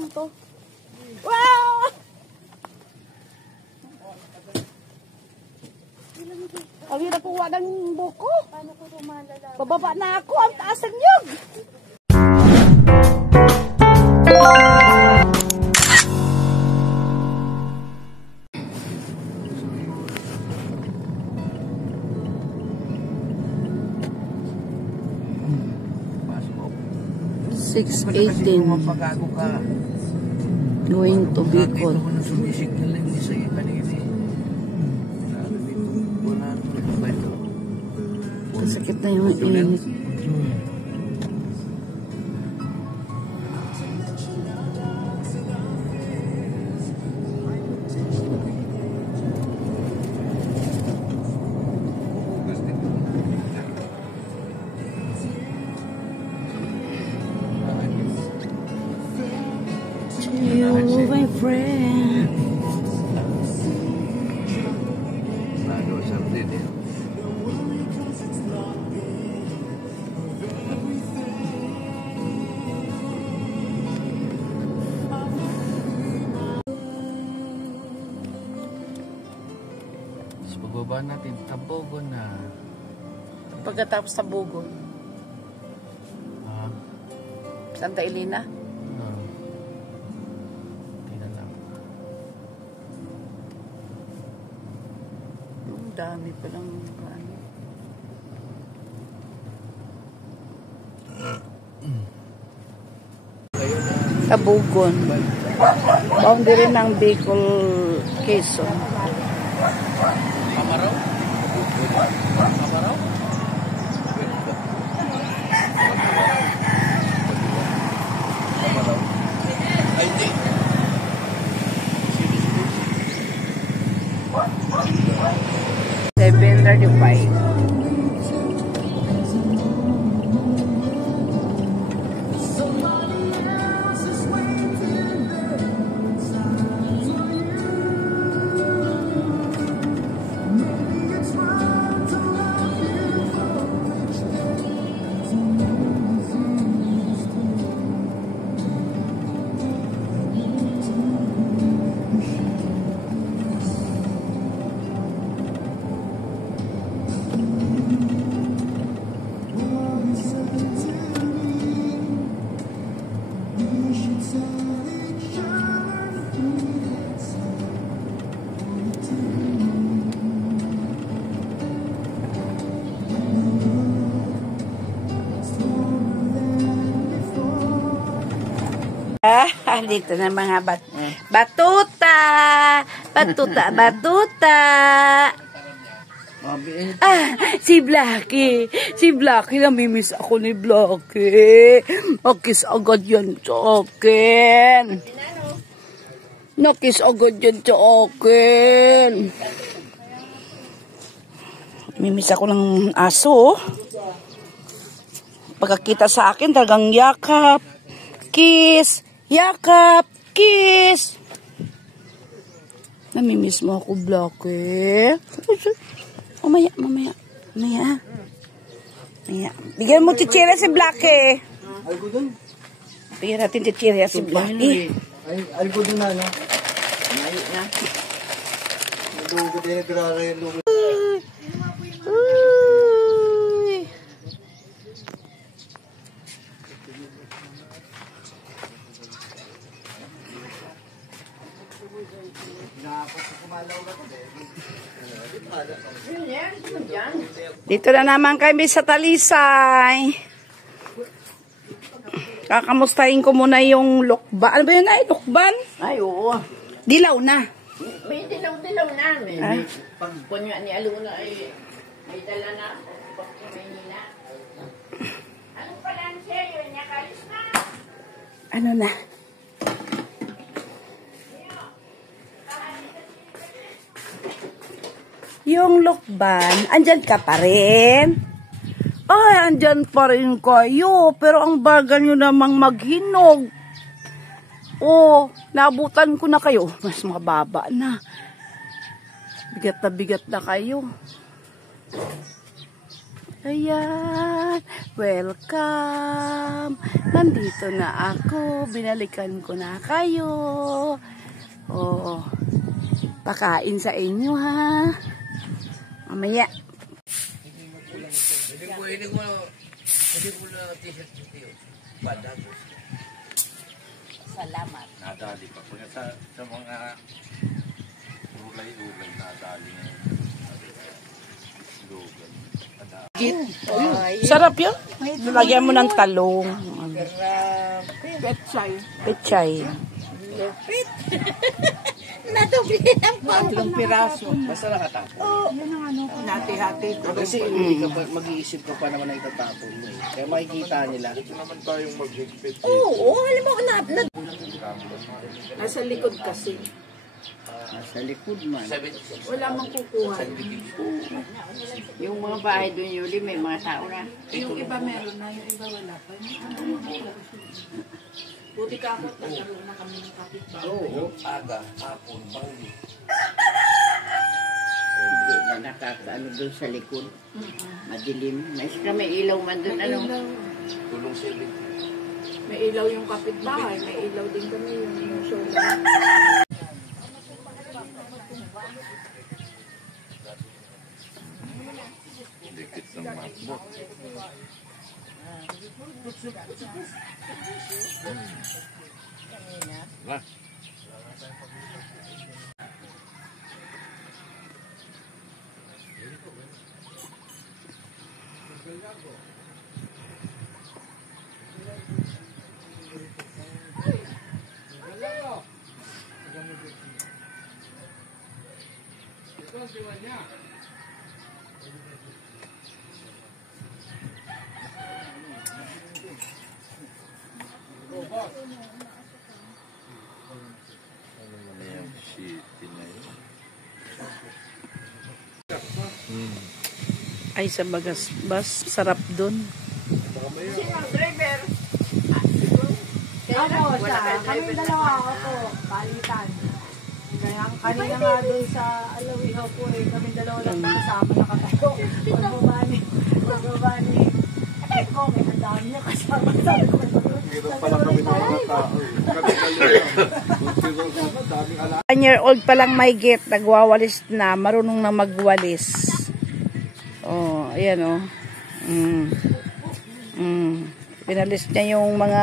lang to. Wow! Ang hirap kuha ng buko. Paano ko rumalala? Bababa na ako. Ang taas ng nyug. $6.18 going to Bicol. Kasakit na yung init. You, my friend. Pagbaba natin, Tabogon na. Pagkatapos sa Bugon. Santa Elena. Ang dami palang ano. Tabogon. Boundary ng Bicol, Quezon. Pamaraw? Pamaraw? Ay, di. 7:35. Dito na mga batuta. Si Blackie. Si Blackie, namimiss ako ni Blackie. Nakis agad yan sa akin. Nakis agad yan sa akin. Mimiss ako ng aso. Pagkakita sa akin, talagang yakap. Kiss. Yakap, kiss. Namimiss mo ako, Blackie. Mamaya. Bigyan mo chichirya si Blackie. Bigyan natin chichirya si Blackie. Algo doon na, no? Mayo na. Madugo din na grara yung lugo. Dito na naman kami sa Talisay. Kakamustahin ko muna yung lukban. Ano ba yun ay? Lukban? Ay, oo. Dilaw na. May dilaw-dilaw na. Pag punya ni Aluna ay may dala na. Pag Maynila. Ano pala ang sa'yo? Nyakalis na. Ano na? Yung lukban, andyan ka pa rin? Ay, andyan pa rin kayo. Pero ang bagal nyo namang maghinog. Oh, nabutan ko na kayo. Mas mababa na. Bigat na kayo. Ayan, welcome. Nandito na ako, binalikan ko na kayo. Oh, pakain sa inyo ha. Mamaya. Hindi ko na t-shirt yun. Badagos. Salamat. Nadali pa po sa mga ulay-ulay nadali ngayon. Sarap yun. Lagyan mo ng talong. Pechay. Pechay. Lupit. Nadobli ng Tatlong piraso. Basta nakatapon. Oo. Hati-hati. Kasi hindi ka pa, mag-iisip ka pa naman na itatapon mo eh. Kaya makikita nila. Oo, alam mo, nasa likod kasi. Nasa likod man. Wala mang kukuha. Yung mga bahay doon yun, may mga tao na. Yung iba meron na, yung iba wala pa. Buti ka ako, nagkaroon na kami ng kapitbahay. Oo. Aga, hapon, pangli. Hindi na nakakaano doon sa likod. Madilim. May ilaw man doon. Ano? Tulong sila. May ilaw yung kapitbahay, may ilaw din kami yung solar. Dikit ng MacBook. Nah. Ano na yung city na yun? Ay, sa bagas bus, sarap dun. Sino ang driver? Ano siya? Kami dalawa ako po, palitan. Kaya kanina nga doon sa Alawihaw po eh, kami dalawa lang kasama nakatayo. Pagbaba ni Eko, may ang dami niya kasama. Sabi ko, Hirap pala kami ng mga tao. Daming ala. 1-year-old pa lang may get, nagwawalis na, marunong na magwalis. Oh, ayan oh. Pinalis niya yung mga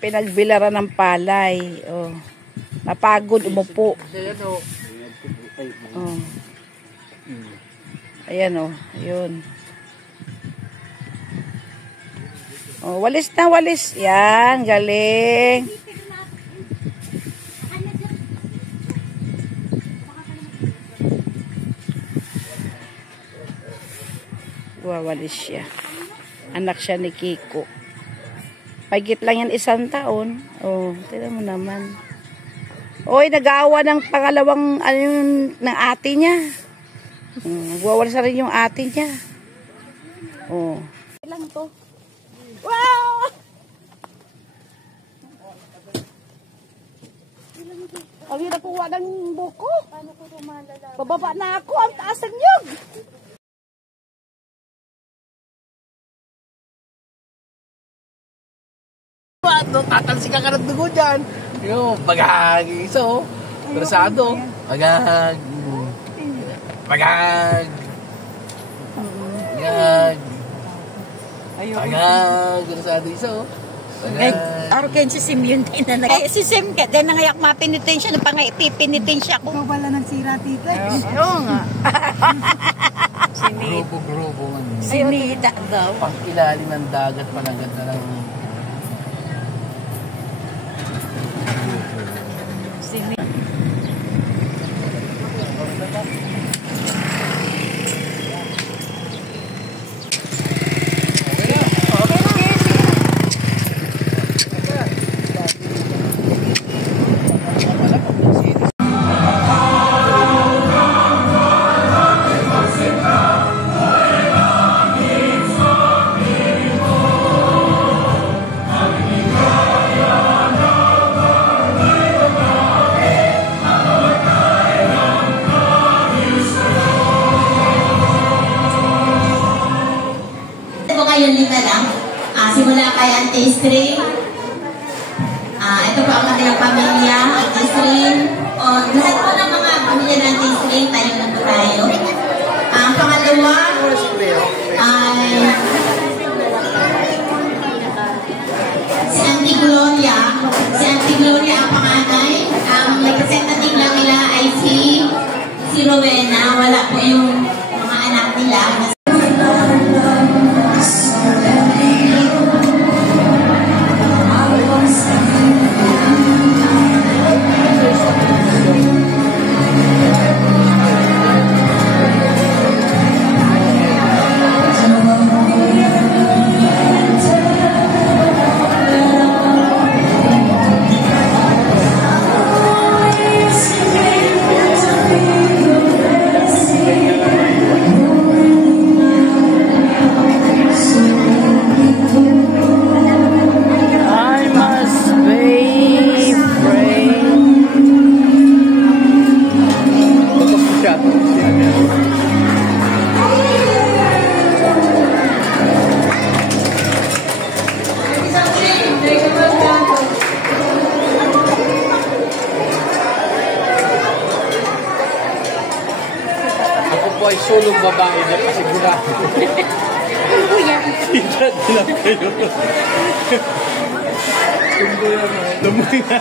pinagbilaran ng palay. Oh. Napagod, umupo. Oh. Ayan oh, yun. Oh, walis na, walis. Yan, galing. Wawalis siya. Anak siya ni Kiko. Pagit lang yan 1 taon. Oh, tignan mo naman. Oy, nag-aawa ng pangalawang ano yung ng ate niya. Nagwawalis na rin yung ate niya. Oh. Ilang to? Wow! Ang hirap kuha ng buko. Paano ko tumalala? Bababa na ako. Ang taas ng nyug. Tatalsika ka ng dugo dyan. Yung bagag iso. Rasado. Bagag. Bagag. Bagag. Bagag. Rasado iso. Bagag. Aro kayo si Sim yun din na nag... si Sim ka, din na ngayak mapinitensya, na pangipipinitensya ko. ikaw pala nagsira tita. Oo nga. Grupo-grupo man. Sinita daw. Pang ilalim ng dagat pa ng ganda ng... Ate String. Ito po ang kanilang pamilya, Ate String. O, lahat po ng mga pamilya ng Ate String, tayo na po tayo. Ang pangalawa ay si Auntie Gloria. Si Auntie Gloria ang panganay. Ang representative lang nila ay si Rowena. Wala po yung mga anak nila. Ay sulong babae na pasigurado. Kita lang kayo. Tumboy na.